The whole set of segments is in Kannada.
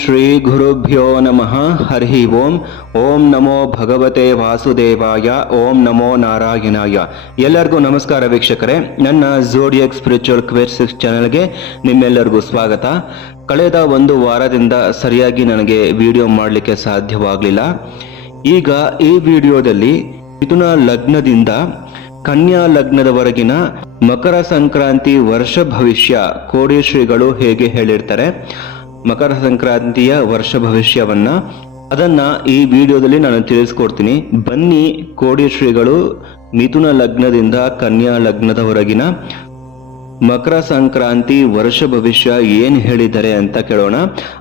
ಶ್ರೀ ಗುರುಭ್ಯೋ ನಮಃ. ಹರಿ ಓಂ ನಮೋ ಭಗವತೆ ವಾಸುದೇವಾಯ. ಓಂ ನಮೋ ನಾರಾಯಣಾಯ. ಎಲ್ಲರಿಗೂ ನಮಸ್ಕಾರ ವೀಕ್ಷಕರೇ. ನನ್ನ ಝೋಡಿಯಾಕ್ ಸ್ಪಿರಿಚುವಲ್ ಕ್ವೆಸ್ಟ್ ಚಾನೆಲ್ಗೆ ನಿಮ್ಮೆಲ್ಲರಿಗೂ ಸ್ವಾಗತ. ಕಳೆದ ಒಂದು ವಾರದಿಂದ ಸರಿಯಾಗಿ ನನಗೆ ವಿಡಿಯೋ ಮಾಡಲಿಕ್ಕೆ ಸಾಧ್ಯವಾಗಲಿಲ್ಲ. ಈಗ ಈ ವಿಡಿಯೋದಲ್ಲಿ ಮಿಥುನ ಲಗ್ನದಿಂದ ಕನ್ಯಾ ಲಗ್ನದವರೆಗಿನ ಮಕರ ಸಂಕ್ರಾಂತಿ ವರ್ಷ ಭವಿಷ್ಯ ಕೋಡಿ ಶ್ರೀಗಳು ಹೇಗೆ ಹೇಳಿರ್ತಾರೆ, ಮಕರ ಸಂಕ್ರಾಂತಿಯ ವರ್ಷ ಭವಿಷ್ಯವನ್ನ ಅದನ್ನ ಈ ವಿಡಿಯೋದಲ್ಲಿ ನಾನು ತಿಳಿಸ್ಕೊಡ್ತೀನಿ. ಬನ್ನಿ, ಕೋಡಿ ಶ್ರೀಗಳು ಮಿಥುನ ಲಗ್ನದಿಂದ ಕನ್ಯಾ ಲಗ್ನದವರೆಗಿನ ಮಕರ ಸಂಕ್ರಾಂತಿ ವರ್ಷ ಭವಿಷ್ಯ ಏನ್ ಹೇಳಿದ್ದಾರೆ ಅಂತ ಕೇಳೋಣ.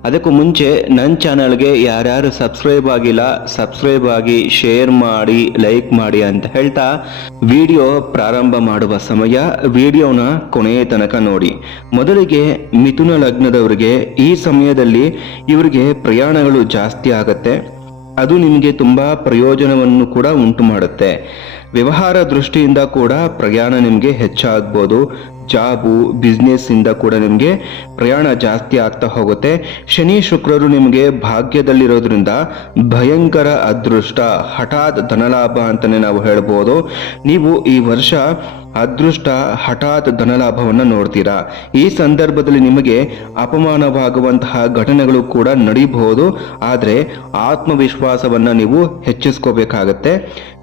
ಅದಕ್ಕೂ ಮುಂಚೆ ನನ್ನ ಚಾನಲ್ಗೆ ಯಾರ್ಯಾರು ಸಬ್ಸ್ಕ್ರೈಬ್ ಆಗಿಲ್ಲ, ಸಬ್ಸ್ಕ್ರೈಬ್ ಆಗಿ ಶೇರ್ ಮಾಡಿ, ಲೈಕ್ ಮಾಡಿ ಅಂತ ಹೇಳ್ತಾ ವಿಡಿಯೋ ಪ್ರಾರಂಭ ಮಾಡುವ ಸಮಯ ವಿಡಿಯೋನ ಕೊನೆಯ ತನಕ ನೋಡಿ. ಮೊದಲಿಗೆ ಮಿಥುನ ಲಗ್ನದವರಿಗೆ ಈ ಸಮಯದಲ್ಲಿ ಇವರಿಗೆ ಪ್ರಯಾಣಗಳು ಜಾಸ್ತಿ ಆಗತ್ತೆ. ಅದು ನಿಮಗೆ ತುಂಬಾ ಪ್ರಯೋಜನವನ್ನು ಕೂಡ ಉಂಟು ಮಾಡುತ್ತೆ. ವ್ಯವಹಾರ ದೃಷ್ಟಿಯಿಂದ ಕೂಡ ಪ್ರಯಾಣ ನಿಮಗೆ ಹೆಚ್ಚಾಗ್ಬೋದು. ಜಾಬು, ಬಿಸ್ನೆಸ್ ಇಂದ ಕೂಡ ನಿಮಗೆ ಪ್ರಯಾಣ ಜಾಸ್ತಿ ಆಗ್ತಾ ಹೋಗುತ್ತೆ. ಶನಿ ಶುಕ್ರರು ನಿಮಗೆ ಭಾಗ್ಯದಲ್ಲಿರೋದ್ರಿಂದ ಭಯಂಕರ ಅದೃಷ್ಟ, ಹಠಾತ್ ಧನಲಾಭ ಅಂತಾನೆ ನಾವು ಹೇಳ್ಬೋದು. ನೀವು ಈ ವರ್ಷ ಅದೃಷ್ಟ, ಹಠಾತ್ ಧನಲಾಭವನ್ನು ನೋಡ್ತೀರಾ. ಈ ಸಂದರ್ಭದಲ್ಲಿ ನಿಮಗೆ ಅಪಮಾನವಾಗುವಂತಹ ಘಟನೆಗಳು ಕೂಡ ನಡೀಬಹುದು. ಆದರೆ ಆತ್ಮವಿಶ್ವಾಸವನ್ನ ನೀವು ಹೆಚ್ಚಿಸ್ಕೋಬೇಕಾಗತ್ತೆ.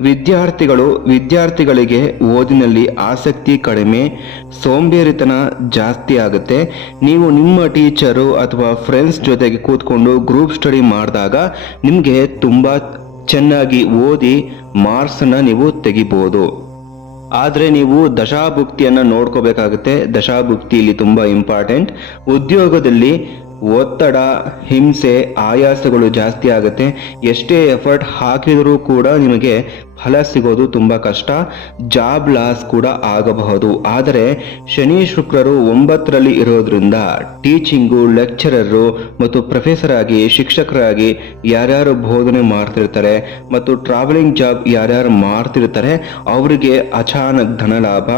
ವಿದ್ಯಾರ್ಥಿಗಳಿಗೆ ಓದಿನಲ್ಲಿ ಆಸಕ್ತಿ ಕಡಿಮೆ, ಸೋಂಬೇರಿತನ ಜಾಸ್ತಿ ಆಗುತ್ತೆ. ನೀವು ನಿಮ್ಮ ಟೀಚರು ಅಥವಾ ಫ್ರೆಂಡ್ಸ್ ಜೊತೆಗೆ ಕೂತ್ಕೊಂಡು ಗ್ರೂಪ್ ಸ್ಟಡಿ ಮಾಡಿದಾಗ ನಿಮಗೆ ತುಂಬಾ ಚೆನ್ನಾಗಿ ಓದಿ ಮಾರ್ಕ್ಸನ್ನ ನೀವು ತೆಗಿಬಹುದು. ಆದರೆ ನೀವು ದಶಾಭುಕ್ತಿಯನ್ನ ನೋಡ್ಕೋಬೇಕಾಗುತ್ತೆ. ದಶಾಭುಕ್ತಿ ಇಲ್ಲಿ ತುಂಬಾ ಇಂಪಾರ್ಟೆಂಟ್. ಉದ್ಯೋಗದಲ್ಲಿ ಒತ್ತಡ, ಹಿಂಸೆ, ಆಯಾಸಗಳು ಜಾಸ್ತಿ ಆಗುತ್ತೆ. ಎಷ್ಟೇ ಎಫರ್ಟ್ ಹಾಕಿದರೂ ಕೂಡ ನಿಮಗೆ ಫಲ ಸಿಗೋದು ತುಂಬಾ ಕಷ್ಟ. ಜಾಬ್ ಲಾಸ್ ಕೂಡ ಆಗಬಹುದು. ಆದರೆ ಶನಿ ಶುಕ್ರರು 9ರಲ್ಲಿ ಇರೋದ್ರಿಂದ ಟೀಚಿಂಗು, ಲೆಕ್ಚರರು ಮತ್ತು ಪ್ರೊಫೆಸರ್ ಆಗಿ, ಶಿಕ್ಷಕರಾಗಿ ಯಾರ್ಯಾರು ಬೋಧನೆ ಮಾಡ್ತಿರ್ತಾರೆ ಮತ್ತು ಟ್ರಾವೆಲಿಂಗ್ ಜಾಬ್ ಯಾರ್ಯಾರು ಮಾಡ್ತಿರ್ತಾರೆ ಅವರಿಗೆ ಅಚಾನಕ್ ಧನಲಾಭ,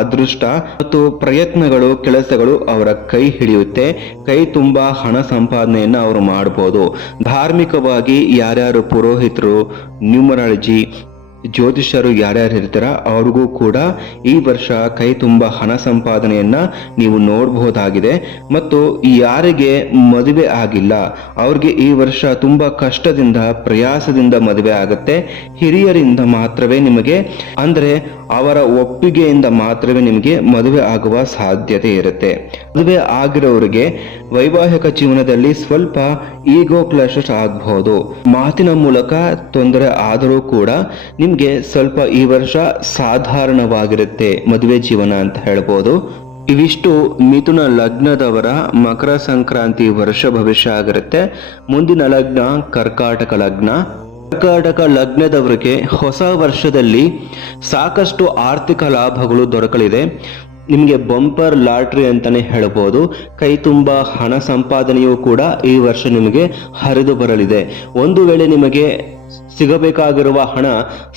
ಅದೃಷ್ಟ ಮತ್ತು ಪ್ರಯತ್ನಗಳು, ಕೆಲಸಗಳು ಅವರ ಕೈ ಹಿಡಿಯುತ್ತೆ. ಕೈ ತುಂಬಾ ಹಣ ಸಂಪಾದನೆಯನ್ನ ಅವರು ಮಾಡಬಹುದು. ಧಾರ್ಮಿಕವಾಗಿ ಯಾರ್ಯಾರು ಪುರೋಹಿತರು, ನ್ಯೂಮರಾಲಜಿ, ಜ್ಯೋತಿಷ್ಯರು ಯಾರ್ಯಾರು ಇರ್ತಾರ ಅವ್ರಿಗೂ ಕೂಡ ಈ ವರ್ಷ ಕೈ ತುಂಬ ಹಣ ಸಂಪಾದನೆಯನ್ನ ನೀವು ನೋಡಬಹುದಾಗಿದೆ. ಮತ್ತು ಯಾರಿಗೆ ಮದುವೆ ಆಗಿಲ್ಲ ಅವ್ರಿಗೆ ಈ ವರ್ಷ ತುಂಬಾ ಕಷ್ಟದಿಂದ, ಪ್ರಯಾಸದಿಂದ ಮದುವೆ ಆಗುತ್ತೆ. ಹಿರಿಯರಿಂದ ಮಾತ್ರವೇ ನಿಮಗೆ, ಅಂದ್ರೆ ಅವರ ಒಪ್ಪಿಗೆಯಿಂದ ಮಾತ್ರವೇ ನಿಮಗೆ ಮದುವೆ ಆಗುವ ಸಾಧ್ಯತೆ ಇರುತ್ತೆ. ಮದುವೆ ಆಗಿರೋರಿಗೆ ವೈವಾಹಿಕ ಜೀವನದಲ್ಲಿ ಸ್ವಲ್ಪ ಈಗೋ ಕ್ಲಾಶಸ್ ಆಗಬಹುದು. ಮಾತಿನ ಮೂಲಕ ತೊಂದರೆ ಆದರೂ ಕೂಡ ನಿಮ್ಗೆ ಸ್ವಲ್ಪ ಈ ವರ್ಷ ಸಾಧಾರಣವಾಗಿರುತ್ತೆ ಮದುವೆ ಜೀವನ ಅಂತ ಹೇಳ್ಬೋದು. ಇವಿಷ್ಟು ಮಿಥುನ ಲಗ್ನದವರ ಮಕರ ಸಂಕ್ರಾಂತಿ ವರ್ಷ ಭವಿಷ್ಯ ಆಗಿರುತ್ತೆ. ಮುಂದಿನ ಲಗ್ನ ಕರ್ಕಾಟಕ ಲಗ್ನ. ಕರ್ಕಾಟಕ ಲಗ್ನದವರಿಗೆ ಹೊಸ ವರ್ಷದಲ್ಲಿ ಸಾಕಷ್ಟು ಆರ್ಥಿಕ ಲಾಭಗಳು ದೊರಕಲಿದೆ. ನಿಮಗೆ ಬಂಪರ್ ಲಾಟ್ರಿ ಅಂತಾನೆ ಹೇಳ್ಬೋದು. ಕೈ ತುಂಬ ಹಣ ಸಂಪಾದನೆಯೂ ಕೂಡ ಈ ವರ್ಷ ನಿಮಗೆ ಹರಿದು ಬರಲಿದೆ. ಒಂದು ವೇಳೆ ನಿಮಗೆ ಸಿಗಬೇಕಾಗಿರುವ ಹಣ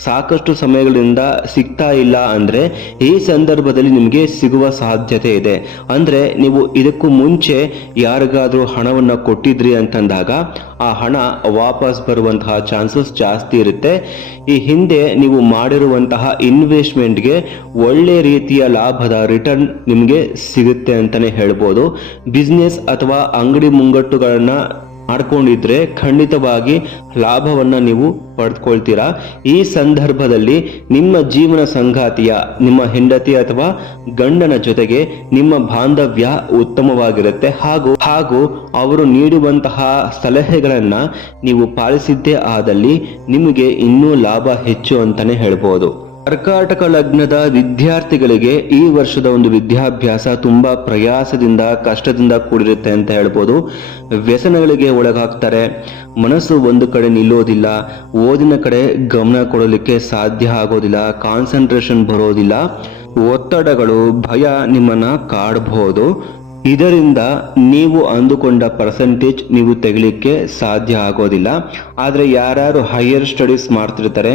ಸಾಕಷ್ಟು ಸಮಯಗಳಿಂದ ಸಿಗ್ತಾ ಇಲ್ಲ ಅಂದ್ರೆ ಈ ಸಂದರ್ಭದಲ್ಲಿ ನಿಮಗೆ ಸಿಗುವ ಸಾಧ್ಯತೆ ಇದೆ. ಅಂದ್ರೆ ನೀವು ಇದಕ್ಕೂ ಮುಂಚೆ ಯಾರಿಗಾದ್ರೂ ಹಣವನ್ನ ಕೊಟ್ಟಿದ್ರಿ ಅಂತಂದಾಗ ಆ ಹಣ ವಾಪಸ್ ಬರುವಂತಹ ಚಾನ್ಸಸ್ ಜಾಸ್ತಿ ಇರುತ್ತೆ. ಈ ಹಿಂದೆ ನೀವು ಮಾಡಿರುವಂತಹ ಇನ್ವೆಸ್ಟ್ಮೆಂಟ್ಗೆ ಒಳ್ಳೆ ರೀತಿಯ ಲಾಭದ ರಿಟರ್ನ್ ನಿಮಗೆ ಸಿಗುತ್ತೆ ಅಂತಾನೆ ಹೇಳ್ಬೋದು. ಬಿಸ್ನೆಸ್ ಅಥವಾ ಅಂಗಡಿ ಮುಂಗಟ್ಟುಗಳನ್ನ ಮಾಡ್ಕೊಂಡಿದ್ರೆ ಖಂಡಿತವಾಗಿ ಲಾಭವನ್ನ ನೀವು ಪಡೆದುಕೊಳ್ತೀರಾ. ಈ ಸಂದರ್ಭದಲ್ಲಿ ನಿಮ್ಮ ಜೀವನ ಸಂಗಾತಿಯ, ನಿಮ್ಮ ಹೆಂಡತಿ ಅಥವಾ ಗಂಡನ ಜೊತೆಗೆ ನಿಮ್ಮ ಬಾಂಧವ್ಯ ಉತ್ತಮವಾಗಿರುತ್ತೆ. ಹಾಗೂ ಅವರು ನೀಡುವಂತಹ ಸಲಹೆಗಳನ್ನ ನೀವು ಪಾಲಿಸಿದ್ದೇ ಆದಲ್ಲಿ ನಿಮಗೆ ಇನ್ನೂ ಲಾಭ ಹೆಚ್ಚು ಅಂತಾನೆ ಹೇಳ್ಬೋದು. ಕರ್ಕಾಟಕ ಲಗ್ನದ ವಿದ್ಯಾರ್ಥಿಗಳಿಗೆ ಈ ವರ್ಷದ ಒಂದು ವಿದ್ಯಾಭ್ಯಾಸ ತುಂಬಾ ಪ್ರಯಾಸದಿಂದ, ಕಷ್ಟದಿಂದ ಕೂಡಿರುತ್ತೆ ಅಂತ ಹೇಳ್ಬೋದು. ವ್ಯಸನಗಳಿಗೆ ಒಳಗಾಗ್ತಾರೆ. ಮನಸ್ಸು ಒಂದು ಕಡೆ ನಿಲ್ಲೋದಿಲ್ಲ. ಓದಿನ ಕಡೆ ಗಮನ ಕೊಡಲಿಕ್ಕೆ ಸಾಧ್ಯ ಆಗೋದಿಲ್ಲ. ಕಾನ್ಸಂಟ್ರೇಷನ್ ಬರೋದಿಲ್ಲ. ಒತ್ತಡಗಳು, ಭಯ ನಿಮ್ಮನ್ನ ಕಾಡಬಹುದು. ಇದರಿಂದ ನೀವು ಅಂದುಕೊಂಡ ಪರ್ಸೆಂಟೇಜ್ ನೀವು ತೆಗಿಲಿಕ್ಕೆ ಸಾಧ್ಯ ಆಗೋದಿಲ್ಲ. ಆದರೆ ಯಾರ್ಯಾರು ಹೈಯರ್ ಸ್ಟಡೀಸ್ ಮಾಡ್ತಿರ್ತಾರೆ,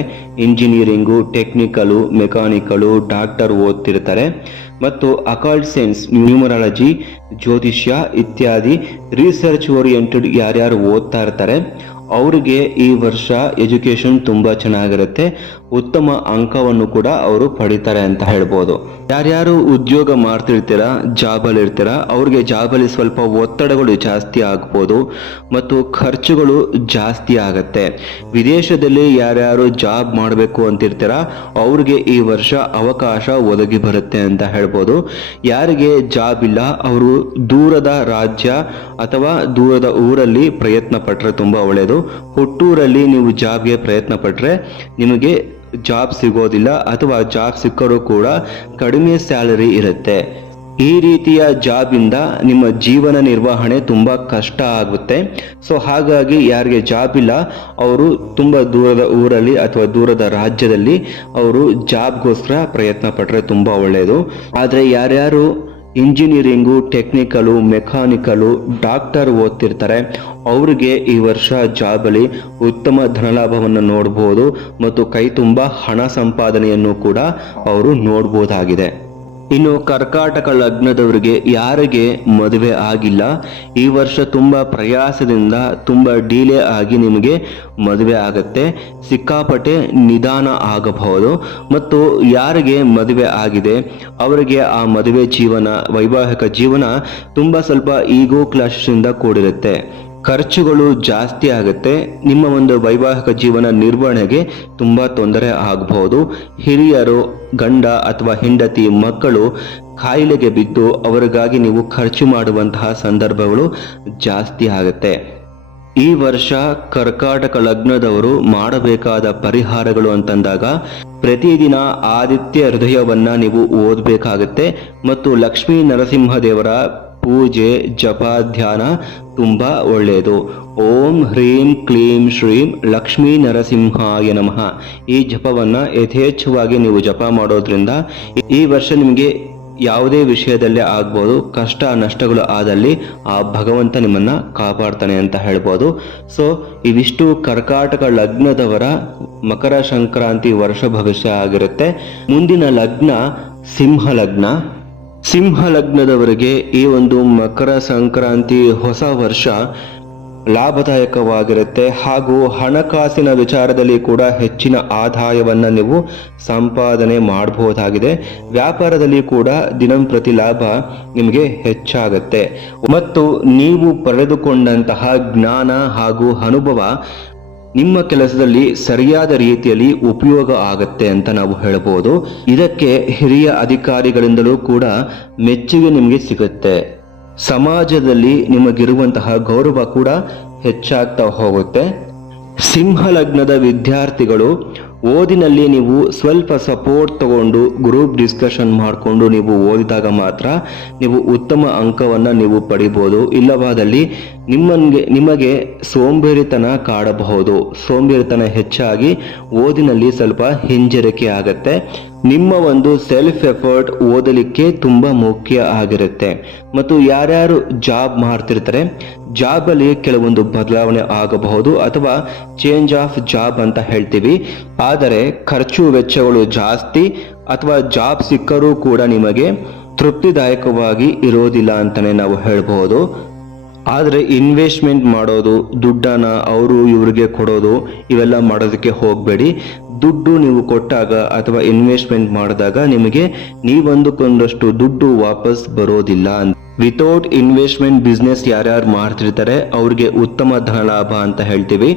ಇಂಜಿನಿಯರಿಂಗು, ಟೆಕ್ನಿಕಲು, ಮೆಕ್ಯಾನಿಕಲು, ಡಾಕ್ಟರ್ ಓದ್ತಿರ್ತಾರೆ, ಮತ್ತು ಅಕಲ್ಟ್ ಸೈನ್ಸ್, ನ್ಯೂಮರಾಲಜಿ, ಜ್ಯೋತಿಷ್ಯ ಇತ್ಯಾದಿ ರಿಸರ್ಚ್ ಓರಿಯೆಂಟೆಡ್ ಯಾರ್ಯಾರು ಓದ್ತಾ ಇರ್ತಾರೆ ಅವರಿಗೆ ಈ ವರ್ಷ ಎಜುಕೇಶನ್ ತುಂಬಾ ಚೆನ್ನಾಗಿರುತ್ತೆ, ಉತ್ತಮ ಅಂಕವನ್ನು ಕೂಡ ಅವರು ಪಡಿತಾರೆ ಅಂತ ಹೇಳ್ಬೋದು. ಯಾರ್ಯಾರು ಉದ್ಯೋಗ ಮಾಡ್ತಿರ್ತೀರಾ, ಜಾಬಲ್ಲಿ ಇರ್ತೀರಾ, ಅವ್ರಿಗೆ ಜಾಬಲ್ಲಿ ಸ್ವಲ್ಪ ಒತ್ತಡಗಳು ಜಾಸ್ತಿ ಆಗ್ಬೋದು ಮತ್ತು ಖರ್ಚುಗಳು ಜಾಸ್ತಿ ಆಗತ್ತೆ. ವಿದೇಶದಲ್ಲಿ ಯಾರ್ಯಾರು ಜಾಬ್ ಮಾಡಬೇಕು ಅಂತಿರ್ತೀರಾ ಅವ್ರಿಗೆ ಈ ವರ್ಷ ಅವಕಾಶ ಒದಗಿ ಬರುತ್ತೆ ಅಂತ ಹೇಳ್ಬೋದು. ಯಾರಿಗೆ ಜಾಬ್ ಇಲ್ಲ ಅವರು ದೂರದ ರಾಜ್ಯ ಅಥವಾ ದೂರದ ಊರಲ್ಲಿ ಪ್ರಯತ್ನ ಪಟ್ಟರೆ ತುಂಬಾ ಒಳ್ಳೆಯದು. ಹುಟ್ಟೂರಲ್ಲಿ ನೀವು ಜಾಬ್ಗೆ ಪ್ರಯತ್ನ ಪಟ್ಟರೆ ನಿಮಗೆ ಜಾಬ್ ಸಿಗೋದಿಲ್ಲ ಅಥವಾ ಜಾಬ್ ಸಿಕ್ಕರೂ ಕೂಡ ಕಡಿಮೆ ಸ್ಯಾಲರಿ ಇರುತ್ತೆ. ಈ ರೀತಿಯ ಜಾಬ್ ಇಂದ ನಿಮ್ಮ ಜೀವನ ನಿರ್ವಹಣೆ ತುಂಬಾ ಕಷ್ಟ ಆಗುತ್ತೆ. ಸೊ ಹಾಗಾಗಿ ಯಾರಿಗೆ ಜಾಬ್ ಇಲ್ಲ ಅವರು ತುಂಬಾ ದೂರದ ಊರಲ್ಲಿ ಅಥವಾ ದೂರದ ರಾಜ್ಯದಲ್ಲಿ ಅವರು ಜಾಬ್ಗೋಸ್ಕರ ಪ್ರಯತ್ನ ಪಟ್ಟರೆ ತುಂಬಾ ಒಳ್ಳೆಯದು. ಆದರೆ ಯಾರ್ಯಾರು ಇಂಜಿನಿಯರಿಂಗು, ಟೆಕ್ನಿಕಲು, ಮೆಕ್ಯಾನಿಕಲು, ಡಾಕ್ಟರ್ ಓದ್ತಿರ್ತಾರೆ ಅವ್ರಿಗೆ ಈ ವರ್ಷ ಜಾಬಲ್ಲಿ ಉತ್ತಮ ಧನಲಾಭವನ್ನು ನೋಡ್ಬೋದು ಮತ್ತು ಕೈ ತುಂಬ ಹಣ ಸಂಪಾದನೆಯನ್ನು ಕೂಡ ಅವರು ನೋಡ್ಬೋದಾಗಿದೆ. ಇನ್ನು ಕರ್ಕಾಟಕ ಲಗ್ನದವರಿಗೆ ಯಾರಿಗೆ ಮದುವೆ ಆಗಿಲ್ಲ ಈ ವರ್ಷ ತುಂಬಾ ಪ್ರಯಾಸದಿಂದ ತುಂಬಾ ಡಿಲೇ ಆಗಿ ನಿಮಗೆ ಮದುವೆ ಆಗತ್ತೆ, ಸಿಕ್ಕಾಪಟ್ಟೆ ನಿಧಾನ ಆಗಬಹುದು. ಮತ್ತು ಯಾರಿಗೆ ಮದುವೆ ಆಗಿದೆ ಅವರಿಗೆ ಆ ಮದುವೆ ಜೀವನ, ವೈವಾಹಿಕ ಜೀವನ ತುಂಬಾ ಸ್ವಲ್ಪ ಈಗೋ ಕ್ಲಾಶಿಂದ ಕೂಡಿರುತ್ತೆ, ಖರ್ಚುಗಳು ಜಾಸ್ತಿ ಆಗುತ್ತೆ, ನಿಮ್ಮ ಒಂದು ವೈವಾಹಿಕ ಜೀವನ ನಿರ್ವಹಣೆಗೆ ತುಂಬಾ ತೊಂದರೆ ಆಗಬಹುದು. ಹಿರಿಯರು, ಗಂಡ ಅಥವಾ ಹೆಂಡತಿ, ಮಕ್ಕಳು ಕಾಯಿಲೆಗೆ ಬಿದ್ದು ಅವರಿಗಾಗಿ ನೀವು ಖರ್ಚು ಮಾಡುವಂತಹ ಸಂದರ್ಭಗಳು ಜಾಸ್ತಿ ಆಗುತ್ತೆ. ಈ ವರ್ಷ ಕರ್ಕಾಟಕ ಲಗ್ನದವರು ಮಾಡಬೇಕಾದ ಪರಿಹಾರಗಳು ಅಂತಂದಾಗ ಪ್ರತಿದಿನ ಆದಿತ್ಯ ಹೃದಯವನ್ನ ನೀವು ಓದಬೇಕಾಗತ್ತೆ ಮತ್ತು ಲಕ್ಷ್ಮೀ ನರಸಿಂಹದೇವರ ಪೂಜೆ, ಜಪ, ಧ್ಯಾನ ತುಂಬಾ ಒಳ್ಳೆಯದು. ಓಂ ಹ್ರೀಂ ಕ್ಲೀಂ ಶ್ರೀಂ ಲಕ್ಷ್ಮೀ ನರಸಿಂಹಾಯ ನಮಃ ಈ ಜಪವನ್ನ ಯಥೇಚ್ಛವಾಗಿ ನೀವು ಜಪ ಮಾಡೋದ್ರಿಂದ ಈ ವರ್ಷ ನಿಮಗೆ ಯಾವುದೇ ವಿಷಯದಲ್ಲೇ ಆಗ್ಬೋದು, ಕಷ್ಟ ನಷ್ಟಗಳು ಆದಲ್ಲಿ ಆ ಭಗವಂತ ನಿಮ್ಮನ್ನ ಕಾಪಾಡ್ತಾನೆ ಅಂತ ಹೇಳ್ಬೋದು. ಸೊ ಇವಿಷ್ಟು ಕರ್ಕಾಟಕ ಲಗ್ನದವರ ಮಕರ ಸಂಕ್ರಾಂತಿ ವರ್ಷ ಭವಿಷ್ಯ ಆಗಿರುತ್ತೆ. ಮುಂದಿನ ಲಗ್ನ ಸಿಂಹ ಲಗ್ನ. ಸಿಂಹ ಲಗ್ನದವರಿಗೆ ಈ ಒಂದು ಮಕರ ಸಂಕ್ರಾಂತಿ ಹೊಸ ವರ್ಷ ಲಾಭದಾಯಕವಾಗಿರುತ್ತೆ ಹಾಗೂ ಹಣಕಾಸಿನ ವಿಚಾರದಲ್ಲಿ ಕೂಡ ಹೆಚ್ಚಿನ ಆದಾಯವನ್ನ ನೀವು ಸಂಪಾದನೆ ಮಾಡಬಹುದಾಗಿದೆ. ವ್ಯಾಪಾರದಲ್ಲಿ ಕೂಡ ದಿನಂಪ್ರತಿ ಲಾಭ ನಿಮಗೆ ಹೆಚ್ಚಾಗತ್ತೆ ಮತ್ತು ನೀವು ಪಡೆದುಕೊಂಡಂತಹ ಜ್ಞಾನ ಹಾಗೂ ಅನುಭವ ನಿಮ್ಮ ಕೆಲಸದಲ್ಲಿ ಸರಿಯಾದ ರೀತಿಯಲ್ಲಿ ಉಪಯೋಗ ಆಗತ್ತೆ ಅಂತ ನಾವು ಹೇಳಬಹುದು. ಇದಕ್ಕೆ ಹಿರಿಯ ಅಧಿಕಾರಿಗಳಿಂದಲೂ ಕೂಡ ಮೆಚ್ಚುಗೆ ನಿಮಗೆ ಸಿಗುತ್ತೆ. ಸಮಾಜದಲ್ಲಿ ನಿಮಗಿರುವಂತಹ ಗೌರವ ಕೂಡ ಹೆಚ್ಚಾಗ್ತಾ ಹೋಗುತ್ತೆ. ಸಿಂಹ ಲಗ್ನದ ವಿದ್ಯಾರ್ಥಿಗಳು ಓದಿನಲ್ಲಿ ನೀವು ಸ್ವಲ್ಪ ಸಪೋರ್ಟ್ ತಗೊಂಡು ಗ್ರೂಪ್ ಡಿಸ್ಕಷನ್ ಮಾಡಿಕೊಂಡು ನೀವು ಓದಿದಾಗ ಮಾತ್ರ ನೀವು ಉತ್ತಮ ಅಂಕವನ್ನು ನೀವು ಪಡಿಬೋದು. ಇಲ್ಲವಾದಲ್ಲಿ ನಿಮಗೆ ಸೋಂಬೇರಿತನ ಕಾಡಬಹುದು. ಸೋಂಬೇರಿತನ ಹೆಚ್ಚಾಗಿ ಓದಿನಲ್ಲಿ ಸ್ವಲ್ಪ ಹಿಂಜರಿಕೆ ಆಗತ್ತೆ. ನಿಮ್ಮ ಒಂದು ಸೆಲ್ಫ್ ಎಫರ್ಟ್ ಓದಲಿಕ್ಕೆ ತುಂಬಾ ಮುಖ್ಯ ಆಗಿರುತ್ತೆ. ಮತ್ತು ಯಾರ್ಯಾರು ಜಾಬ್ ಮಾಡ್ತಿರ್ತಾರೆ ಜಾಬಲ್ಲಿ ಕೆಲವೊಂದು ಬದಲಾವಣೆ ಆಗಬಹುದು ಅಥವಾ ಚೇಂಜ್ ಆಫ್ ಜಾಬ್ ಅಂತ ಹೇಳ್ತೀವಿ. ಆದರೆ ಖರ್ಚು ವೆಚ್ಚಗಳು ಜಾಸ್ತಿ ಅಥವಾ ಜಾಬ್ ಸಿಕ್ಕರೂ ಕೂಡ ನಿಮಗೆ ತೃಪ್ತಿದಾಯಕವಾಗಿ ಇರೋದಿಲ್ಲ ಅಂತಾನೆ ನಾವು ಹೇಳ್ಬಹುದು. ಆದರೆ ಇನ್ವೆಸ್ಟ್ಮೆಂಟ್ ಮಾಡೋದು, ದುಡ್ಡನ್ನ ಅವರು ಇವರಿಗೆ ಕೊಡೋದು ಇವೆಲ್ಲ ಮಾಡೋದಕ್ಕೆ ಹೋಗಬೇಡಿ. ದುಡ್ಡು ನೀವು ಕೊಟ್ಟಾಗ ಅಥವಾ ಇನ್ವೆಸ್ಟ್ಮೆಂಟ್ ಮಾಡಿದಾಗ ನಿಮಗೆ ನೀವಂದುಕೊಂಡಷ್ಟು ದುಡ್ಡು ವಾಪಸ್ ಬರೋದಿಲ್ಲ. ವಿತೌಟ್ ಇನ್ವೆಸ್ಟ್ಮೆಂಟ್ ಬಿಸ್ನೆಸ್ ಯಾರ್ಯಾರು ಮಾಡ್ತಿರ್ತಾರೆ ಅವ್ರಿಗೆ ಉತ್ತಮ ಧನ ಲಾಭ ಅಂತ ಹೇಳ್ತೀವಿ.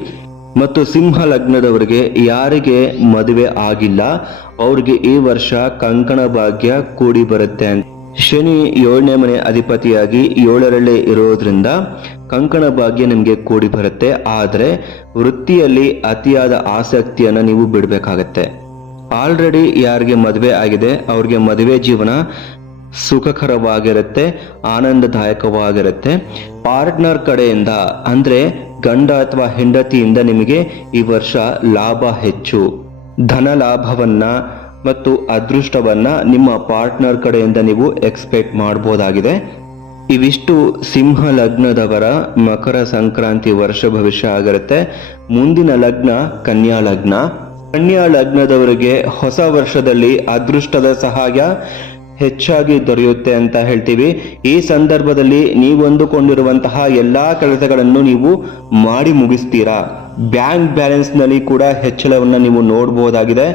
ಮತ್ತು ಸಿಂಹ ಲಗ್ನದವರಿಗೆ ಯಾರಿಗೆ ಮದುವೆ ಆಗಿಲ್ಲ ಅವ್ರಿಗೆ ಈ ವರ್ಷ ಕಂಕಣ ಭಾಗ್ಯ ಕೂಡಿ ಬರುತ್ತೆ. ಶನಿ 7ನೇ ಮನೆ ಅಧಿಪತಿಯಾಗಿ 7ರಲ್ಲೇ ಇರೋದ್ರಿಂದ ಕಂಕಣ ಭಾಗ್ಯ ನಿಮಗೆ ಕೂಡಿ ಬರುತ್ತೆ. ಆದರೆ ವೃತ್ತಿಯಲ್ಲಿ ಅತಿಯಾದ ಆಸಕ್ತಿಯನ್ನು ನೀವು ಬಿಡಬೇಕಾಗತ್ತೆ. ಆಲ್ರೆಡಿ ಯಾರಿಗೆ ಮದುವೆ ಆಗಿದೆ ಅವ್ರಿಗೆ ಮದುವೆ ಜೀವನ ಸುಖಕರವಾಗಿರುತ್ತೆ, ಆನಂದದಾಯಕವಾಗಿರುತ್ತೆ. ಪಾರ್ಟ್ನರ್ ಕಡೆಯಿಂದ ಅಂದ್ರೆ ಗಂಡ ಅಥವಾ ಹೆಂಡತಿಯಿಂದ ನಿಮಗೆ ಈ ವರ್ಷ ಲಾಭ ಹೆಚ್ಚು. ಧನ ಲಾಭವನ್ನ ಮತ್ತು ಅದೃಷ್ಟವನ್ನ ನಿಮ್ಮ ಪಾರ್ಟ್ನರ್ ಕಡೆಯಿಂದ ನೀವು ಎಕ್ಸ್ಪೆಕ್ಟ್ ಮಾಡಬಹುದಾಗಿದೆ. ಇವಿಷ್ಟು ಸಿಂಹ ಲಗ್ನದವರ ಮಕರ ಸಂಕ್ರಾಂತಿ ವರ್ಷ ಭವಿಷ್ಯ ಆಗಿರುತ್ತೆ. ಮುಂದಿನ ಲಗ್ನ ಕನ್ಯಾ ಲಗ್ನ. ಕನ್ಯಾ ಲಗ್ನದವರಿಗೆ ಹೊಸ ವರ್ಷದಲ್ಲಿ ಅದೃಷ್ಟದ ಸಹಾಯ ಹೆಚ್ಚಾಗಿ ದೊರೆಯುತ್ತೆ ಅಂತ ಹೇಳ್ತೀವಿ. ಈ ಸಂದರ್ಭದಲ್ಲಿ ನೀವು ಅಂದುಕೊಂಡಿರುವಂತಹ ಎಲ್ಲಾ ಕೆಲಸಗಳನ್ನು ನೀವು ಮಾಡಿ ಮುಗಿಸ್ತೀರಾ. ಬ್ಯಾಂಕ್ ಬ್ಯಾಲೆನ್ಸ್ ನಲ್ಲಿ ಕೂಡ ಹೆಚ್ಚಳವನ್ನು ನೀವು ನೋಡಬಹುದಾಗಿದೆ.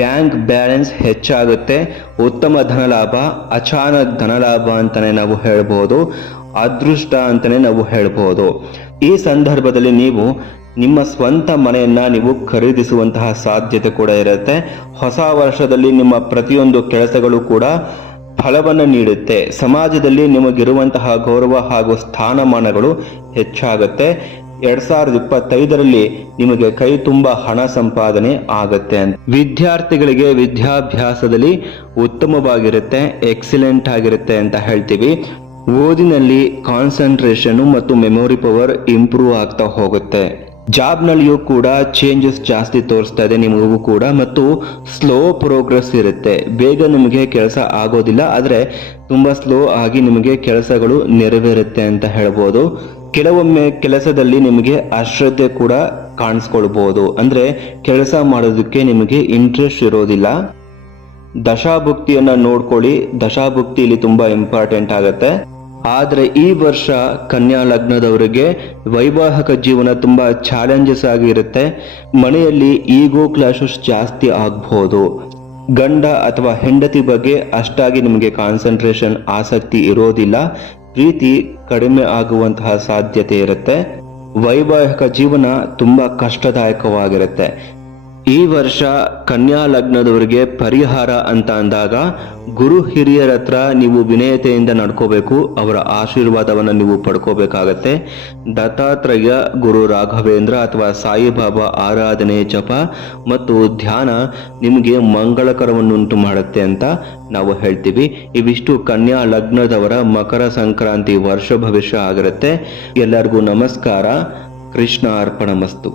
ಬ್ಯಾಂಕ್ ಬ್ಯಾಲೆನ್ಸ್ ಹೆಚ್ಚಾಗುತ್ತೆ. ಉತ್ತಮ ಧನಲಾಭ, ಅಚಾನಕ್ ಧನಲಾಭ ಅಂತಾನೆ ನಾವು ಹೇಳ್ಬೋದು, ಅದೃಷ್ಟ ಅಂತಾನೆ ನಾವು ಹೇಳ್ಬೋದು. ಈ ಸಂದರ್ಭದಲ್ಲಿ ನೀವು ನಿಮ್ಮ ಸ್ವಂತ ಮನೆಯನ್ನ ನೀವು ಖರೀದಿಸುವಂತಹ ಸಾಧ್ಯತೆ ಕೂಡ ಇರುತ್ತೆ. ಹೊಸ ವರ್ಷದಲ್ಲಿ ನಿಮ್ಮ ಪ್ರತಿಯೊಂದು ಕೆಲಸಗಳು ಕೂಡ ಫಲವನ್ನು ನೀಡುತ್ತೆ. ಸಮಾಜದಲ್ಲಿ ನಿಮಗಿರುವಂತಹ ಗೌರವ ಹಾಗೂ ಸ್ಥಾನಮಾನಗಳು ಹೆಚ್ಚಾಗುತ್ತೆ. 2025ರಲ್ಲಿ ನಿಮಗೆ ಕೈ ತುಂಬ ಹಣ ಸಂಪಾದನೆ ಆಗತ್ತೆ. ವಿದ್ಯಾರ್ಥಿಗಳಿಗೆ ವಿದ್ಯಾಭ್ಯಾಸದಲ್ಲಿ ಉತ್ತಮವಾಗಿರುತ್ತೆ, ಎಕ್ಸಲೆಂಟ್ ಆಗಿರುತ್ತೆ ಅಂತ ಹೇಳ್ತೀವಿ. ಓದಿನಲ್ಲಿ ಕಾನ್ಸಂಟ್ರೇಷನ್ ಮತ್ತು ಮೆಮೊರಿ ಪವರ್ ಇಂಪ್ರೂವ್ ಆಗ್ತಾ ಹೋಗುತ್ತೆ. ಜಾಬ್ನಲ್ಲಿಯೂ ಕೂಡ ಚೇಂಜಸ್ ಜಾಸ್ತಿ ತೋರಿಸ್ತಾ ಇದೆ ನಿಮಗೂ ಕೂಡ, ಮತ್ತು ಸ್ಲೋ ಪ್ರೋಗ್ರೆಸ್ ಇರುತ್ತೆ. ಬೇಗ ನಿಮಗೆ ಕೆಲಸ ಆಗೋದಿಲ್ಲ, ಆದರೆ ತುಂಬ ಸ್ಲೋ ಆಗಿ ನಿಮಗೆ ಕೆಲಸಗಳು ನೆರವೇರುತ್ತೆ ಅಂತ ಹೇಳ್ಬೋದು. ಕೆಲವೊಮ್ಮೆ ಕೆಲಸದಲ್ಲಿ ನಿಮಗೆ ಅಶ್ರದ್ಧೆ ಕೂಡ ಕಾಣಿಸ್ಕೊಳ್ಬಹುದು, ಅಂದ್ರೆ ಕೆಲಸ ಮಾಡೋದಕ್ಕೆ ನಿಮಗೆ ಇಂಟ್ರೆಸ್ಟ್ ಇರೋದಿಲ್ಲ. ದಶಾಭುಕ್ತಿಯನ್ನ ನೋಡ್ಕೊಳ್ಳಿ, ದಶಾಭುಕ್ತಿ ಇಲ್ಲಿ ತುಂಬಾ ಇಂಪಾರ್ಟೆಂಟ್ ಆಗುತ್ತೆ. ಆದರೆ ಈ ವರ್ಷ ಕನ್ಯಾ ಲಗ್ನದವರಿಗೆ ವೈವಾಹಿಕ ಜೀವನ ತುಂಬಾ ಚಾಲೆಂಜಸ್ ಆಗಿರುತ್ತೆ. ಮನೆಯಲ್ಲಿ ಈಗೋ ಕ್ಲಾಶಸ್ ಜಾಸ್ತಿ ಆಗ್ಬಹುದು. ಗಂಡ ಅಥವಾ ಹೆಂಡತಿ ಬಗ್ಗೆ ಅಷ್ಟಾಗಿ ನಿಮಗೆ ಕಾನ್ಸಂಟ್ರೇಷನ್ ಆಸಕ್ತಿ ಇರೋದಿಲ್ಲ. ಪ್ರೀತಿ ಕಡಿಮೆ ಆಗುವಂತಹ ಸಾಧ್ಯತೆ ಇರುತ್ತೆ. ವೈವಾಹಿಕ ಜೀವನ ತುಂಬಾ ಕಷ್ಟದಾಯಕವಾಗಿರುತ್ತೆ. ಈ ವರ್ಷ ಕನ್ಯಾ ಲಗ್ನದವರಿಗೆ ಪರಿಹಾರ ಅಂತ ಅಂದಾಗ ಗುರು ಹಿರಿಯರ ಹತ್ರ ನೀವು ವಿನಯತೆಯಿಂದ ನಡ್ಕೋಬೇಕು. ಅವರ ಆಶೀರ್ವಾದವನ್ನು ನೀವು ಪಡ್ಕೋಬೇಕಾಗತ್ತೆ. ದತ್ತಾತ್ರೇಯ, ಗುರು ರಾಘವೇಂದ್ರ ಅಥವಾ ಸಾಯಿಬಾಬಾ ಆರಾಧನೆ, ಜಪ ಮತ್ತು ಧ್ಯಾನ ನಿಮಗೆ ಮಂಗಳಕರವನ್ನುಂಟು ಮಾಡುತ್ತೆ ಅಂತ ನಾವು ಹೇಳ್ತೀವಿ. ಇವಿಷ್ಟು ಕನ್ಯಾ ಲಗ್ನದವರ ಮಕರ ಸಂಕ್ರಾಂತಿ ವರ್ಷ ಭವಿಷ್ಯ ಆಗಿರುತ್ತೆ. ಎಲ್ಲರಿಗೂ ನಮಸ್ಕಾರ. ಕೃಷ್ಣ ಅರ್ಪಣಮಸ್ತು.